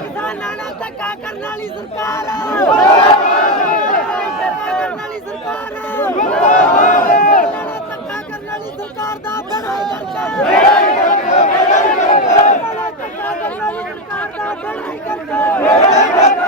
ਕਿਸਾਨਾਂ ਨਾਲ ਧੱਕਾ ਕਰਨ ਵਾਲੀ ਸਰਕਾਰ ਧੱਕਾ ਕਰਨ ਵਾਲੀ ਸਰਕਾਰ ਕਿਸਾਨਾਂ ਨਾਲ ਧੱਕਾ ਕਰਨ ਵਾਲੀ ਸਰਕਾਰ ਦਾ ਬੜਾ ਕਰਕੇ ਧੱਕਾ ਕਰਨ ਵਾਲੀ ਸਰਕਾਰ ਦਾ ਬੜਾ ਕੀ ਕਰਨਗੇ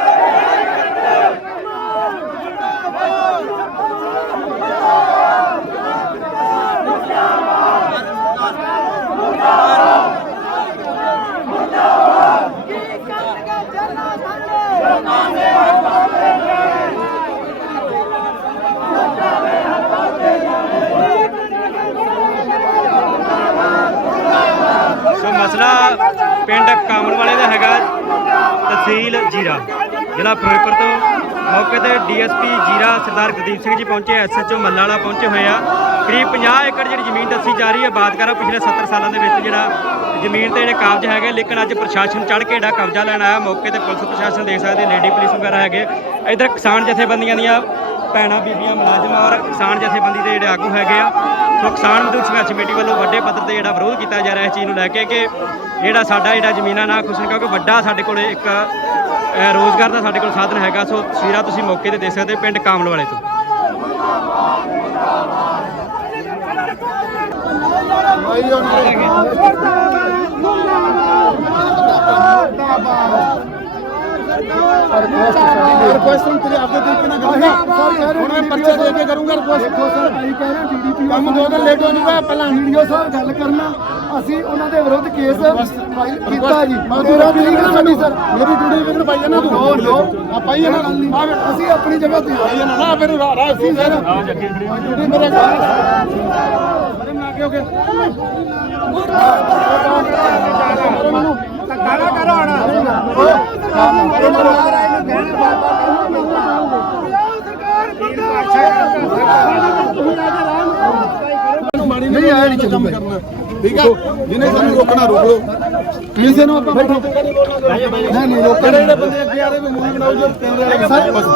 ਜੱਲਾ ਸਾਡੇ ਸੋ ਮਸਲਾ ਪਿੰਡ ਕਾਮਲ ਵਾਲੇ ਦਾ ਹੈਗਾ ਤਹਿਸੀਲ ਜੀਰਾ ਜਿਹੜਾ ਫਿਰੋਜ਼ਪੁਰ ਤੋਂ। ਮੌਕੇ ਤੇ ਡੀਐਸਪੀ ਜੀਰਾ ਸਰਦਾਰ ਗੁਰਦੀਪ ਸਿੰਘ ਜੀ ਪਹੁੰਚੇ, ਐਸਐਚਓ ਮੱਲਾ ਵਾਲਾ ਪਹੁੰਚੇ ਹੋਏ ਆ। ਕਰੀਬ 50 ਏਕੜ ਜਿਹੜੀ ਜ਼ਮੀਨ ਦੱਸੀ ਜਾ ਰਹੀ ਹੈ, ਬਾਤ ਕਰਾਂ ਪਿਛਲੇ 70 ਸਾਲਾਂ ਦੇ ਵਿੱਚ ਜਿਹੜਾ ਜ਼ਮੀਨ ਤੇ ਜਿਹੜੇ ਕਾਬਜ ਹੈਗੇ, ਲੇਕਿਨ ਅੱਜ ਪ੍ਰਸ਼ਾਸਨ ਚੜ੍ਹ ਕੇ ਜਿਹੜਾ ਕਬਜ਼ਾ ਲੈਣ ਆਇਆ। ਮੌਕੇ ਤੇ ਪੁਲਿਸ ਪ੍ਰਸ਼ਾਸਨ ਦੇਖ ਸਕਦੇ, ਲੇਡੀ ਪੁਲਿਸ ਵਗੈਰਾ ਹੈਗੇ। ਇਧਰ ਕਿਸਾਨ ਜਥੇਬੰਦੀਆਂ ਦੀਆਂ ਭੈਣਾਂ ਬੀਬੀਆਂ ਮੁਲਾਜ਼ਮ ਔਰ ਕਿਸਾਨ ਜਥੇਬੰਦੀ ਦੇ ਜਿਹੜੇ ਆਗੂ ਹੈਗੇ ਆ। ਸੋ ਕਿਸਾਨ ਮਜ਼ਦੂਰ ਸੰਘਰਸ਼ ਕਮੇਟੀ ਵੱਲੋਂ ਵੱਡੇ ਪੱਧਰ ਤੇ ਜਿਹੜਾ ਵਿਰੋਧ ਕੀਤਾ ਜਾ ਰਿਹਾ ਇਸ ਚੀਜ਼ ਨੂੰ ਲੈ ਕੇ ਕਿ ਜਿਹੜਾ ਸਾਡਾ ਜਿਹੜਾ ਜ਼ਮੀਨਾਂ ਨਾ ਖੁਸਣ ਕਿਉਂਕਿ ਵੱਡਾ ਸਾਡੇ ਕੋਲ ਇੱਕ ਅ, ਰੋਜ਼ਗਾਰ ਦਾ ਸਾਡੇ ਕੋਲ ਸਾਧਨ ਹੈਗਾ। ਸੋ ਤਸਵੀਰਾਂ ਤੁਸੀਂ ਮੌਕੇ ਤੇ ਦੇਖ ਸਕਦੇ ਪਿੰਡ ਕਾਮਲ ਵਾਲੇ ਤੋਂ। ਰਿਕੁਐਸਟ ਤੇਰੇ ਆਪਦੇ ਤਰੀਕੇ ਨਾਲ ਕਰੂੰਗਾ ਹੁਣ ਮੈਂ ਪਰਚਾ ਦੇ ਕੇ ਕਰੂੰਗਾ ਰਿਕੁਐਸਟ ਅਸੀਂ ਕਹਿ ਰਹੇ ਡੀਡੀਪੀ ਕੰਮ ਦੋ ਦਿਨ ਲੇਟ ਹੋ ਜਾਊਗਾ ਪਹਿਲਾਂ ਵੀਡੀਓ ਸਾਹਿਬ ਗੱਲ ਕਰਨਾ ਅਸੀਂ ਉਹਨਾਂ ਦੇ ਵਿਰੁੱਧ ਕੇਸ ਫਾਈਲ ਕੀਤਾ ਜੀ ਤੇਰਾ ਤਰੀਕ ਨਾ ਮੰਨੀ ਸਰ ਮੇਰੀ ਡਿਊਟੀ ਵਿਗੜ ਪਾਈ ਨਾ ਤੂੰ ਨੋ ਨੋ ਆ ਪਾਈ ਨਾ ਅਸੀਂ ਆਪਣੀ ਜਗ੍ਹਾ ਤੇ ਪਾਈ ਨਾ ਨਾ ਫਿਰ ਰਾਜ ਸਿੰਘ ਸਰ ਡਿਊਟੀ ਮੇਰੇ ਘਰ ਮੇਰੇ ਨਾਲ ਕਿਉਂ ਕਿ ਕਾਲਾ ਕਰੋ ਨਹੀਂ ਆਇਆ ਨਹੀਂ ਕੰਮ ਕਰਨਾ ਠੀਕ ਆ? ਜਿਹਨੇ ਸਾਨੂੰ ਰੋਕਣਾ ਰੋਕ ਲਓ। ਕਿਸੇ ਨੂੰ ਆਪਾਂ ਬੈਠੋ ਨਹੀਂ ਨਹੀਂ ਰੋਕਣਾ ਜਿਹੜੇ ਬੰਦੇ ਅੱਗੇ ਆ ਰਹੇ ਮੂਵੀ ਬਣਾਓ ਜੋ ਕੈਮਰੇ ਵਾਲੇ ਬਸ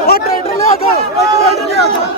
ਉਹ ਟਰੈਕਟਰ ਲਿਆ ਦੋ ਟਰੈਕਟਰ ਲਿਆ ਦੋ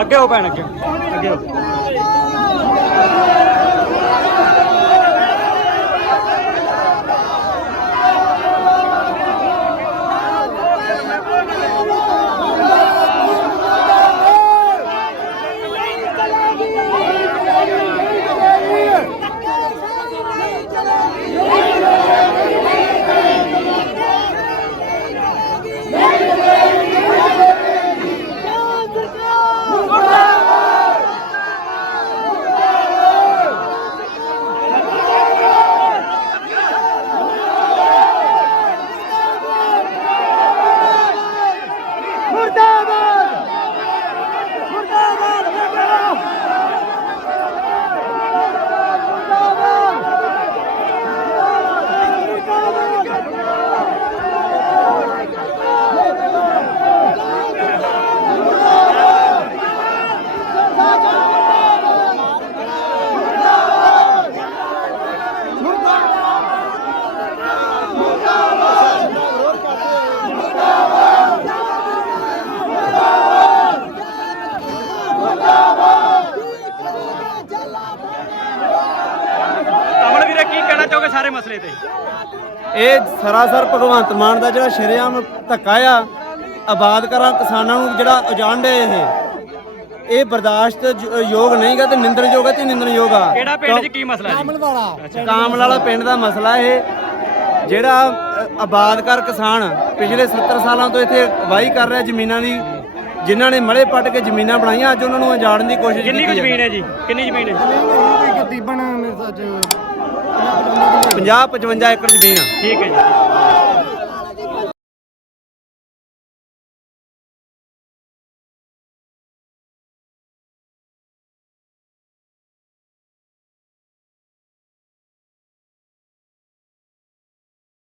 ਅੱਗੇ ਹੋ ਭੈਣ ਅੱਗੇ। ਅੱਗੇ ਹੋ। ਮਸਲੇ ਤੇ? ਇਹ ਸਰਾਸਰ ਭਗਵੰਤ ਮਾਨ ਦਾ ਜਿਹੜਾ ਸ਼ਰੇਆਮ ਧੱਕਾ ਆ ਆਬਾਦ ਕਰਾਂ ਕਿਸਾਨਾਂ ਨੂੰ ਜਿਹੜਾ ਉਜਾੜੇ ਇਹ। ਇਹ ਬਰਦਾਸ਼ਤ ਯੋਗ ਨਹੀਂਗਾ ਤੇ ਨਿੰਦਣਯੋਗ ਹੈ ਤੇ ਨਿੰਦਣਯੋਗ ਆ। ਕਿਹੜਾ ਪਿੰਡ 'ਚ ਕੀ ਮਸਲਾ ਜੀ? ਕਾਮਲ ਵਾਲਾ ਪਿੰਡ ਦਾ ਮਸਲਾ ਇਹ। ਜਿਹੜਾ ਆਬਾਦ ਕਰ ਕਿਸਾਨ ਪਿਛਲੇ 70 ਸਾਲਾਂ ਤੋਂ ਇੱਥੇ ਵਾਹੀ ਕਰ ਰਿਹਾ ਜ਼ਮੀਨਾਂ ਦੀ ਜਿਨ੍ਹਾਂ ਨੇ ਮੜੇ ਪੱਟ ਕੇ ਜ਼ਮੀਨਾਂ ਬਣਾਈਆਂ ਅੱਜ ਉਹਨਾਂ ਨੂੰ ਉਜਾੜਨ ਦੀ ਕੋਸ਼ਿਸ਼ ਕਿੰਨੀ ਕੁ ਕੀਤੀ ਜ਼ਮੀਨ ਹੈ ਜੀ? ਕਿੰਨੀ ਜ਼ਮੀਨ ਹੈ ਤਕਰੀਬਨ 50 55 ਏਕੜ ਜ਼ਮੀਨ ਆ। ਠੀਕ ਹੈ ਜੀ।